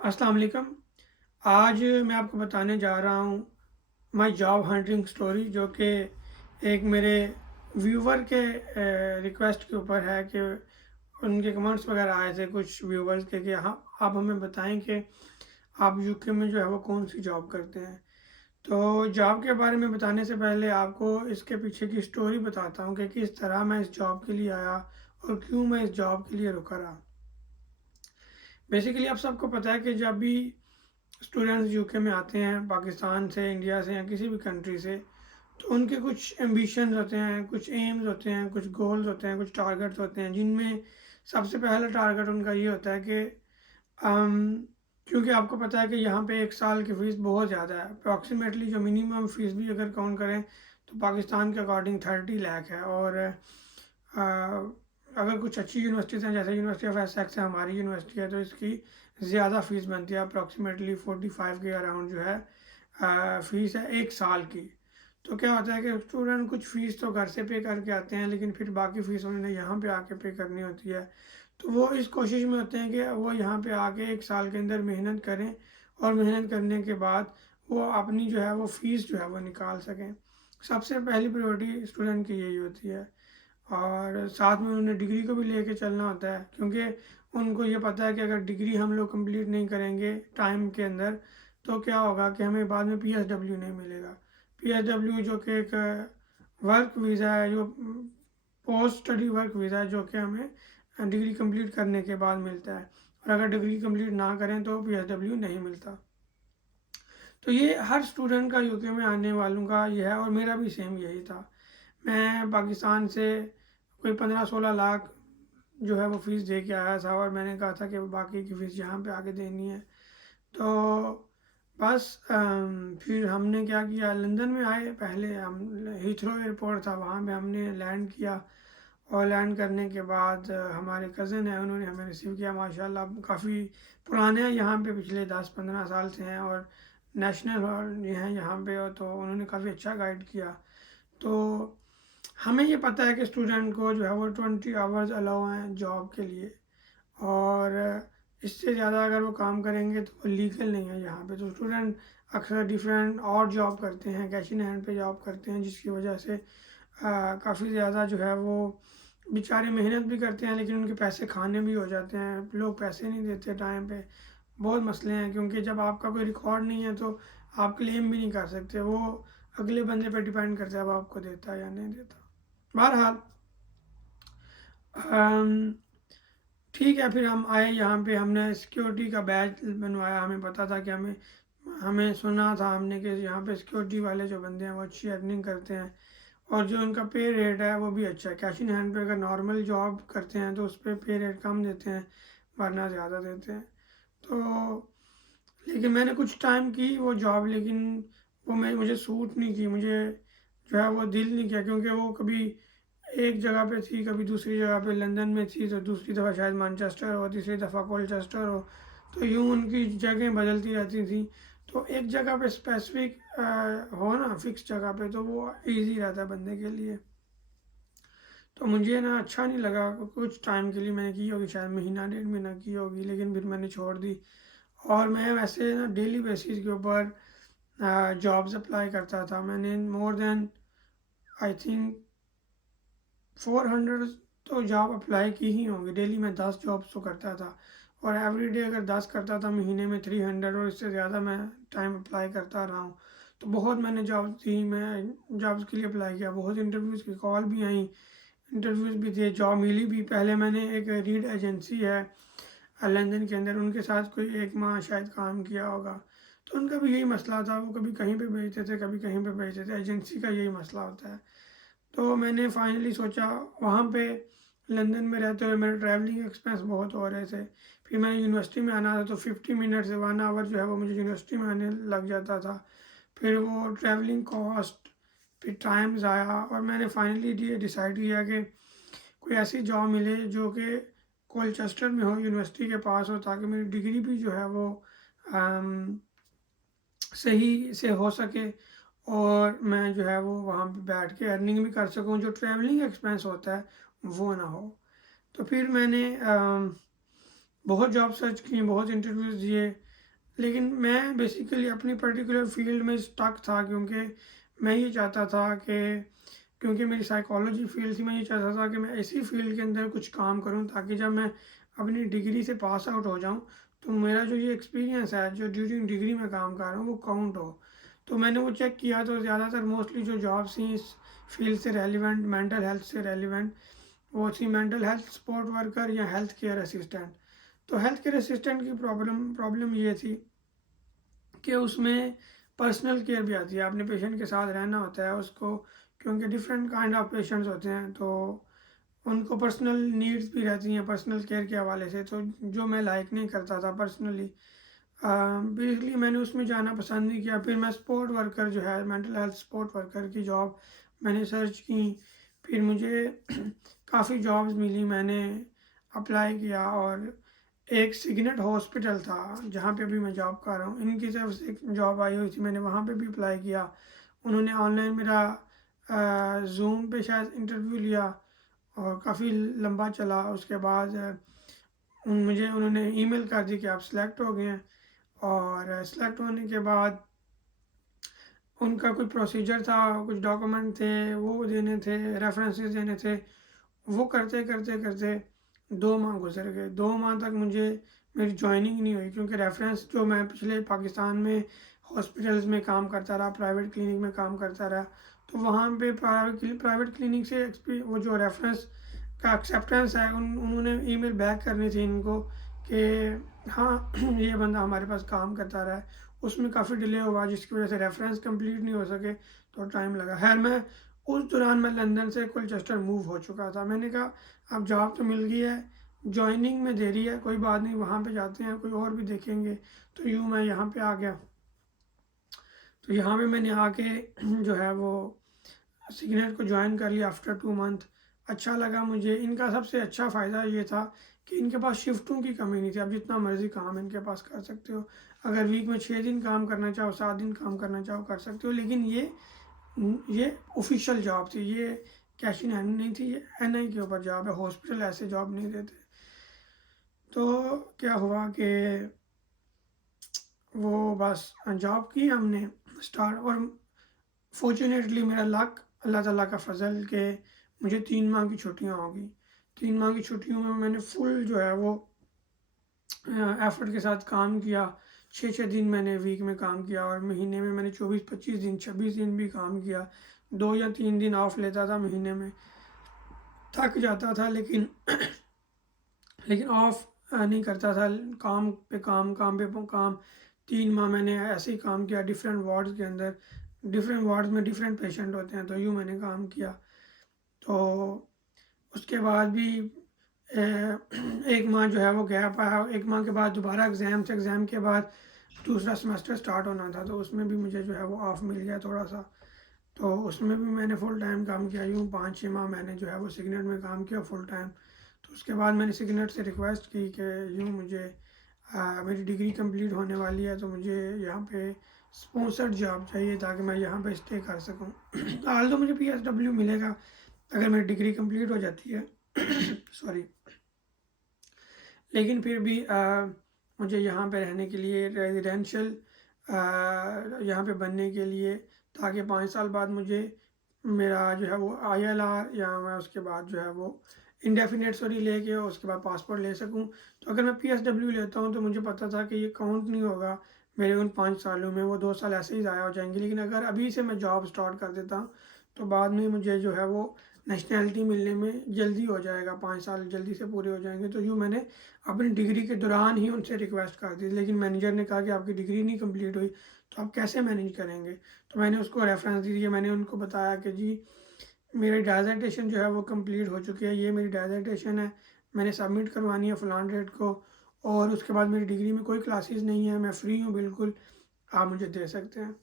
अस्सलाम वालेकुम। आज मैं आपको बताने जा रहा हूँ माई जॉब हंटिंग स्टोरी, जो कि एक मेरे व्यूवर के रिक्वेस्ट के ऊपर है कि उनके कमेंट्स वगैरह आए थे कुछ व्यूवर्स के कि हाँ, आप हमें बताएं कि आप यूके में जो है वो कौन सी जॉब करते हैं। तो जॉब के बारे में बताने से पहले आपको इसके पीछे की स्टोरी बताता हूँ कि किस तरह मैं इस जॉब के लिए आया और क्यों मैं इस जॉब के लिए रुका रहा। बेसिकली आप सबको पता है कि जब भी स्टूडेंट्स यूके में आते हैं पाकिस्तान से, इंडिया से या किसी भी कंट्री से, तो उनके कुछ एम्बिशंस होते हैं, कुछ एम्स होते हैं, कुछ गोल्स होते हैं, कुछ टारगेट्स होते हैं, जिनमें सबसे पहला टारगेट उनका ये होता है कि क्योंकि आपको पता है कि यहाँ पे एक साल की फ़ीस बहुत ज़्यादा है। अप्रॉक्सीमेटली जो मिनिमम फ़ीस भी अगर काउंट करें तो पाकिस्तान के अकॉर्डिंग 30 लाख है। और अगर कुछ अच्छी यूनिवर्सिटीज़ हैं जैसे यूनिवर्सिटी ऑफ एसेक्स है, हमारी यूनिवर्सिटी है, तो इसकी ज़्यादा फ़ीस बनती है। अप्रॉक्सीमेटली 45 के अराउंड जो है फ़ीस है एक साल की। तो क्या होता है कि स्टूडेंट कुछ फ़ीस तो घर से पे करके आते हैं, लेकिन फिर बाकी फ़ीस उन्हें यहाँ पे आके पे करनी होती है। तो वो इस कोशिश में होते हैं कि वो यहाँ पे आके एक साल के अंदर मेहनत करें और मेहनत करने के बाद वो अपनी जो है वो फ़ीस जो है वो निकाल सकें। सबसे पहली प्रायोरिटी स्टूडेंट की यही होती है। और साथ में उन्हें डिग्री को भी लेके चलना होता है, क्योंकि उनको ये पता है कि अगर डिग्री हम लोग कंप्लीट नहीं करेंगे टाइम के अंदर तो क्या होगा कि हमें बाद में पीएसडब्ल्यू नहीं मिलेगा। पीएसडब्ल्यू जो कि एक वर्क वीज़ा है, जो पोस्ट स्टडी वर्क वीज़ा है, जो कि हमें डिग्री कंप्लीट करने के बाद मिलता है। और अगर डिग्री कंप्लीट ना करें तो पीएसडब्ल्यू नहीं मिलता। तो ये हर स्टूडेंट का यूके में आने वालों का ये है, और मेरा भी सेम यही था। मैं पाकिस्तान से कोई 15-16 लाख जो है वो फ़ीस दे के आया था, और मैंने कहा था कि बाकी की फ़ीस यहाँ पे आके देनी है। तो बस फिर हमने क्या किया, लंदन में आए। पहले हम हीथ्रो एयरपोर्ट था, वहाँ पे हमने लैंड किया। और लैंड करने के बाद हमारे कज़न हैं, उन्होंने हमें रिसीव किया। माशाल्लाह काफ़ी पुराने हैं, यहाँ पे पिछले 10-15 साल से हैं और नेशनल ये हैं यहाँ पे, और तो उन्होंने काफ़ी अच्छा गाइड किया। तो हमें ये पता है कि स्टूडेंट को जो है वो 20 आवर्स अलाउ हैं जॉब के लिए, और इससे ज़्यादा अगर वो काम करेंगे तो वो लीगल नहीं है यहाँ पे। तो स्टूडेंट अक्सर डिफरेंट और जॉब करते हैं, कैश इन हैंड पे जॉब करते हैं, जिसकी वजह से काफ़ी ज़्यादा जो है वो बेचारे मेहनत भी करते हैं, लेकिन उनके पैसे खाने भी हो जाते हैं। लोग पैसे नहीं देते टाइम पे। बहुत मसले हैं, क्योंकि जब आपका कोई रिकॉर्ड नहीं है तो आप क्लेम भी नहीं कर सकते। वो अगले बंदे पे डिपेंड करता है, वो आपको देता है या नहीं देता। बहरहाल ठीक है, फिर हम आए यहाँ पे। हमने सिक्योरिटी का बैच बनवाया। हमें पता था कि हमें हमें सुना था हमने कि यहाँ पे सिक्योरिटी वाले जो बंदे हैं वो अच्छी अर्निंग करते हैं, और जो उनका पे रेट है वो भी अच्छा है। कैश इन हैंड पे अगर नॉर्मल जॉब करते हैं तो उस पर पे रेट कम देते हैं, वरना ज़्यादा देते हैं। तो लेकिन मैंने कुछ टाइम की वो जॉब, लेकिन वो मुझे सूट नहीं की। मुझे जो है वो दिल नहीं किया, क्योंकि वो कभी एक जगह पे थी, कभी दूसरी जगह पे। लंदन में थी तो दूसरी दफ़ा शायद मैनचेस्टर हो, तीसरी दफ़ा कोलचेस्टर हो। तो यूँ उनकी जगह बदलती रहती थी। तो एक जगह पे स्पेसिफिक हो ना, फिक्स जगह पे, तो वो इजी रहता है बंदे के लिए। तो मुझे ना अच्छा नहीं लगा। कुछ टाइम के लिए मैंने की होगी, शायद महीना 1.5 महीना की होगी, लेकिन फिर मैंने छोड़ दी। और मैं वैसे ना डेली बेसिस के ऊपर जॉब्स अप्लाई करता था। मैंने मोर देन आई थिंक 400 तो जॉब अप्लाई की ही होंगी। डेली मैं 10 जॉब्स तो करता था, और एवरीडे अगर 10 करता था, महीने में 300, और इससे ज़्यादा मैं टाइम अप्लाई करता रहा हूँ। तो बहुत मैंने जॉब दी, मैं जॉब्स के लिए अप्लाई किया, बहुत इंटरव्यूज़ की कॉल भी आई, इंटरव्यूज़ भी दिए, जॉब मिली भी। पहले मैंने एक रीड एजेंसी है लंदन के अंदर, उनके साथ कोई 1 माह शायद काम किया होगा। तो उनका भी यही मसला था, वो कभी कहीं पे भेजते थे, कभी कहीं पे भेजते थे। एजेंसी का यही मसला होता है। तो मैंने फाइनली सोचा, वहाँ पे लंदन में रहते हुए मेरे ट्रैवलिंग एक्सपेंस बहुत हो रहे थे। फिर मैंने यूनिवर्सिटी में आना था, तो 50 मिनट से 1 आवर जो है वो मुझे यूनिवर्सिटी में आने लग जाता था। फिर वो ट्रैवलिंग कॉस्ट, फिर टाइम ज़ाया, और मैंने फाइनली ये डिसाइड किया कि कोई ऐसी जॉब मिले जो कि कोलचेस्टर में हो, यूनिवर्सिटी के पास हो, ताकि मेरी डिग्री भी जो है वो अम, सही से हो सके, और मैं जो है वो वहाँ पे बैठ के अर्निंग भी कर सकूँ। जो ट्रैवलिंग एक्सपेंस होता है वो ना हो। तो फिर मैंने बहुत जॉब सर्च की, बहुत इंटरव्यूज़ दिए, लेकिन मैं बेसिकली अपनी पर्टिकुलर फील्ड में स्टक था, क्योंकि मैं ये चाहता था कि क्योंकि मेरी साइकोलॉजी फील्ड थी, मैं ये चाहता था कि मैं इसी फील्ड के अंदर कुछ काम करूं, ताकि जब मैं अपनी डिग्री से पास आउट हो जाऊं तो मेरा जो ये एक्सपीरियंस है जो ड्यूरिंग डिग्री में काम कर रहा हूँ वो काउंट हो। तो मैंने वो चेक किया, तो ज़्यादातर मोस्टली जो जॉब्स थी इस फील्ड से रेलिवेंट, मेंटल हेल्थ से रेलिवेंट, वो थी मेंटल हेल्थ सपोर्ट वर्कर या हेल्थ केयर असिस्टेंट। तो हेल्थ केयर असिस्टेंट की प्रॉब्लम ये थी कि उसमें पर्सनल केयर भी आती है, आपने पेशेंट के साथ रहना होता है उसको, क्योंकि डिफरेंट काइंड ऑफ पेशेंट्स होते हैं, तो उनको पर्सनल नीड्स भी रहती हैं पर्सनल केयर के हवाले से, तो जो मैं लाइक नहीं करता था पर्सनली, बेसिकली मैंने उसमें जाना पसंद नहीं किया। फिर मैं सपोर्ट वर्कर जो है मेंटल हेल्थ सपोर्ट वर्कर की जॉब मैंने सर्च की, फिर मुझे काफ़ी जॉब्स मिली, मैंने अप्लाई किया, और एक सिग्नेट हॉस्पिटल था जहाँ पे अभी मैं जॉब कर रहा हूँ, इनकी तरफ से एक जॉब आई हुई थी, मैंने वहाँ पे भी अप्लाई किया। उन्होंने ऑनलाइन मेरा जूम पे शायद इंटरव्यू लिया और काफ़ी लंबा चला। उसके बाद उन्होंने ईमेल कर दी कि आप सिलेक्ट हो गए हैं, और सिलेक्ट होने के बाद उनका कोई प्रोसीजर था, कुछ डॉक्यूमेंट थे वो देने थे, रेफरेंसेस देने थे, वो करते करते करते 2 माह गुजर गए। 2 माह तक मुझे मेरी ज्वाइनिंग नहीं हुई, क्योंकि रेफरेंस जो मैं पिछले पाकिस्तान में हॉस्पिटल्स में काम करता रहा, प्राइवेट क्लिनिक में काम करता रहा, तो वहाँ पे प्राइवेट क्लिनिक से वो जो रेफरेंस का एक्सेप्टेंस है उन्होंने ईमेल बैक करनी थी इनको कि हाँ ये बंदा हमारे पास काम करता रहा है, उसमें काफ़ी डिले हुआ जिसकी वजह से रेफरेंस कंप्लीट नहीं हो सके, तो टाइम लगा। खैर मैं उस दौरान मैं लंदन से कोलचेस्टर मूव हो चुका था। मैंने कहा अब जॉब तो मिल गई है, जॉइनिंग में देरी है, कोई बात नहीं, वहाँ पे जाते हैं, कोई और भी देखेंगे। तो यूँ मैं यहाँ पे आ गया। तो यहाँ पे मैंने आके जो है वो सिग्नेट को ज्वाइन कर लिया आफ्टर 2 मंथ। अच्छा लगा मुझे। इनका सबसे अच्छा फ़ायदा ये था कि इनके पास शिफ्टों की कमी नहीं थी, आप जितना मर्ज़ी काम इनके पास कर सकते हो। अगर वीक में 6 दिन काम करना चाहो, 7 दिन काम करना चाहो, कर सकते हो। लेकिन ये ऑफिशियल जॉब थी, ये कैश इन हैंड नहीं थी, ये एनआई के ऊपर जॉब है, हॉस्पिटल ऐसे जॉब नहीं देते। तो क्या हुआ कि वो बस जॉब की हमने स्टार्ट, और फॉर्चुनेटली मेरा लक, अल्लाह ताला का फ़ज़ल के मुझे 3 माह की छुट्टियां होगी। 3 माह की छुट्टियों में मैंने फुल जो है वो एफर्ट के साथ काम किया। 6 6 दिन मैंने वीक में काम किया, और महीने में मैंने 24 25 दिन 26 दिन भी काम किया। 2 या 3 दिन ऑफ लेता था महीने में, थक जाता था, लेकिन लेकिन ऑफ नहीं करता था, काम पे काम, काम पे काम। 3 माह मैंने ऐसे ही काम किया डिफरेंट वार्ड्स के अंदर। डिफरेंट वार्ड्स में डिफरेंट पेशेंट होते हैं, तो यूँ मैंने काम किया। तो उसके बाद भी 1 माह जो है वो गैप आया। 1 माह के बाद दोबारा एग्ज़ाम के बाद दूसरा सेमेस्टर स्टार्ट होना था, तो उसमें भी मुझे जो है वो ऑफ मिल गया थोड़ा सा। तो उसमें भी मैंने फुल टाइम काम किया, यूँ 5 6 माह मैंने जो है वो सिग्नेट में काम किया फुल टाइम। तो उसके बाद मैंने सिग्नेट से रिक्वेस्ट की कि यूँ मुझे मेरी डिग्री कंप्लीट होने वाली है, तो मुझे यहाँ पे स्पॉन्सर्ड जॉब चाहिए ताकि मैं यहाँ पे स्टे कर सकूँ। हाल तो मुझे PSW मिलेगा अगर मेरी डिग्री कंप्लीट हो जाती है सॉरी। लेकिन फिर भी मुझे यहाँ पे रहने के लिए रेजिडेंशियल यहाँ पे बनने के लिए, ताकि 5 साल बाद मुझे मेरा जो है वो ILR, या मैं उसके बाद जो है वो इंडेफिनेट सॉरी लेके उसके बाद पासपोर्ट ले सकूं। तो अगर मैं PSW लेता हूं तो मुझे पता था कि ये काउंट नहीं होगा मेरे उन 5 सालों में, वो 2 साल ऐसे ही ज़ाया हो जाएंगे। लेकिन अगर अभी से मैं जॉब स्टार्ट कर देता हूँ तो बाद में मुझे जो है वो नेशनैलिटी मिलने में जल्दी हो जाएगा, 5 साल जल्दी से पूरे हो जाएंगे। तो यूँ मैंने अपनी डिग्री के दौरान ही उनसे रिक्वेस्ट कर दी, लेकिन मैनेजर ने कहा कि आपकी डिग्री नहीं कंप्लीट हुई तो आप कैसे मैनेज करेंगे। तो मैंने उसको रेफरेंस दी, मैंने उनको बताया कि जी मेरी डायजेटेशन जो है वो कंप्लीट हो चुकी है, ये मेरी डायजेटेशन है, मैंने सबमिट करवानी है फ़लान डेट को, और उसके बाद मेरी डिग्री में कोई क्लासेस नहीं है, मैं फ्री हूँ बिल्कुल, आप मुझे दे सकते हैं।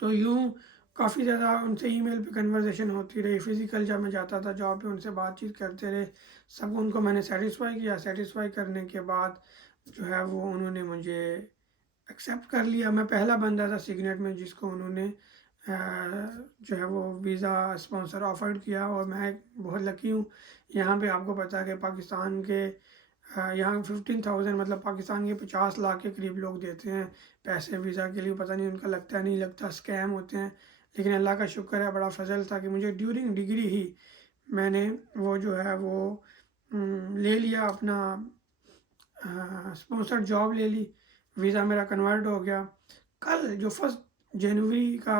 तो यूँ काफ़ी ज़्यादा उनसे ईमेल पे कन्वर्सेशन होती रही, फिज़िकल जब मैं जाता था जॉब पे उनसे बातचीत करते रहे, सब उनको मैंने सेटिस्फाई किया। सेटिस्फाई करने के बाद जो है वो उन्होंने मुझे एक्सेप्ट कर लिया। मैं पहला बंदा था सिग्नेट में जिसको उन्होंने जो है वो वीज़ा स्पॉन्सर ऑफर्ड किया, और मैं बहुत लकी हूँ। यहाँ पे आपको पता है कि पाकिस्तान के यहाँ 15,000 मतलब पाकिस्तान के 50 लाख के करीब लोग देते हैं पैसे वीज़ा के लिए। पता नहीं उनका लगता है नहीं लगता, स्कैम होते हैं। लेकिन अल्लाह का शुक्र है, बड़ा फजल था कि मुझे ड्यूरिंग डिग्री ही मैंने वो जो है वो ले लिया अपना, स्पॉन्सर्ड जॉब ले ली, वीज़ा मेरा कन्वर्ट हो गया। कल जो 1 जनवरी का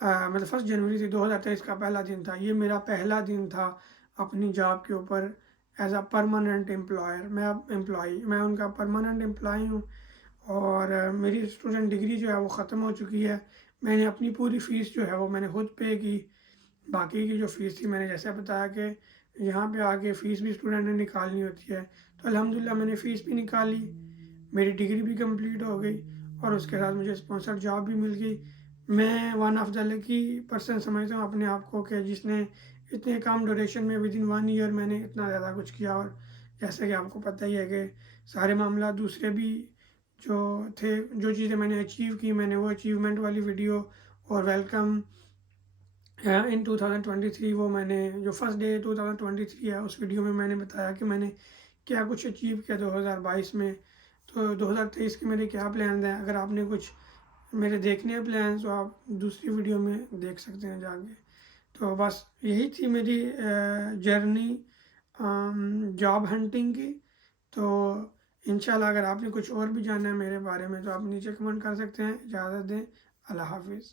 मतलब 1 जनवरी से 2023 का पहला दिन था, ये मेरा पहला दिन था अपनी जॉब के ऊपर एज अ परमानेंट एम्प्लॉयर। मैं उनका परमानेंट एम्प्लॉय हूँ। और मेरी स्टूडेंट डिग्री जो है वो ख़त्म हो चुकी है। मैंने अपनी पूरी फ़ीस जो है वो मैंने खुद पे की। बाकी की जो फ़ीस थी, मैंने जैसे बताया कि यहाँ पे आके फ़ीस भी स्टूडेंट ने निकालनी होती है, तो अल्हम्दुलिल्लाह मैंने फ़ीस भी निकाली, मेरी डिग्री भी कंप्लीट हो गई और उसके साथ मुझे स्पॉन्सर्ड जॉब भी मिल गई। मैं one of the lucky person समझता हूँ अपने आप को कि जिसने इतने कम ड्यूरेशन में विद इन 1 ईयर मैंने इतना ज़्यादा कुछ किया। और जैसे कि आपको पता ही है कि सारे मामला दूसरे भी जो थे, जो चीज़ें मैंने अचीव की, मैंने वो अचीवमेंट वाली वीडियो और वेलकम इन 2023 वो मैंने जो फर्स्ट डे 2023 है उस वीडियो में मैंने बताया कि मैंने क्या कुछ अचीव किया 2022 में। तो 2023 के मेरे क्या प्लान हैं, अगर आपने कुछ मेरे देखने हैं प्लान तो आप दूसरी वीडियो में देख सकते हैं जाके। तो बस यही थी मेरी जर्नी जॉब हंटिंग की। तो इंशाल्लाह अगर आपने कुछ और भी जानना है मेरे बारे में तो आप नीचे कमेंट कर सकते हैं। इजाज़त दें, अल्लाह हाफिज़।